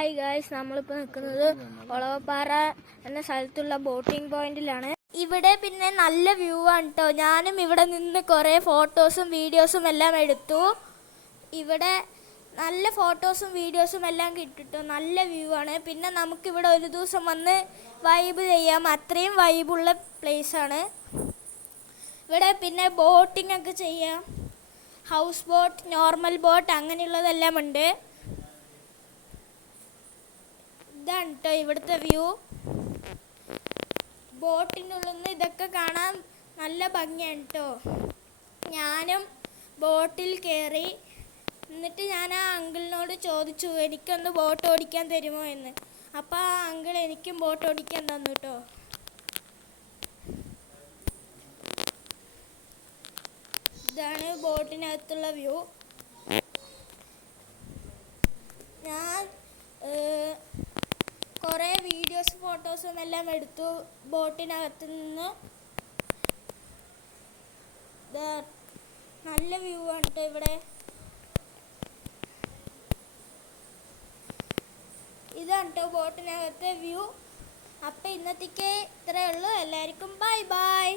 Hi guys, നമ്മളിപ്പോൾ നിൽക്കുന്നത് ഒളവപ്പാറ എന്ന സ്ഥലത്തുള്ള ബോട്ടിംഗ് പോയിന്റിലാണ്. ഇവിടെ പിന്നെ നല്ല വ്യൂ ആണ് കേട്ടോ. ഞാനും ഇവിടെ നിന്ന് കുറേ ഫോട്ടോസും വീഡിയോസും എല്ലാം എടുത്തു. ഇവിടെ നല്ല ഫോട്ടോസും വീഡിയോസും എല്ലാം കിട്ടിട്ടോ. നല്ല വ്യൂ ആണ്. പിന്നെ നമുക്കിവിടെ ഒരു ദിവസം വന്ന് വൈബ് ചെയ്യാം. അത്രയും വൈബുള്ള പ്ലേസാണ് ഇവിടെ. പിന്നെ ബോട്ടിംഗ് ഒക്കെ ചെയ്യാം. ഹൗസ് ബോട്ട്, നോർമൽ ബോട്ട് അങ്ങനെയുള്ളതെല്ലാം ഉണ്ട്. ഇതാണ് കേട്ടോ ഇവിടുത്തെ വ്യൂ. ബോട്ടിനുള്ളിൽ നിന്ന് ഇതൊക്കെ കാണാൻ നല്ല ഭംഗിയാണ് കേട്ടോ. ഞാനും ബോട്ടിൽ കയറി. എന്നിട്ട് ഞാൻ ആ അങ്കിളിനോട് ചോദിച്ചു എനിക്കൊന്ന് ബോട്ട് ഓടിക്കാൻ തരുമോ എന്ന്. അപ്പോൾ ആ അങ്കിൾ എനിക്കും ബോട്ട് ഓടിക്കാൻ തന്നു കേട്ടോ. ഇതാണ് ബോട്ടിനകത്തുള്ള വ്യൂ. ഞാൻ കുറേ വീഡിയോസ് ഫോട്ടോസും എല്ലാം എടുത്തു ബോട്ടിനകത്ത് നിന്ന്. നല്ല വ്യൂ ആണ് കേട്ടോ ഇവിടെ. ഇതാണ് കേട്ടോ ബോട്ടിനകത്തെ വ്യൂ. അപ്പം ഇന്നത്തേക്ക് ഇത്രയേ ഉള്ളൂ. എല്ലാവർക്കും ബൈ ബൈ.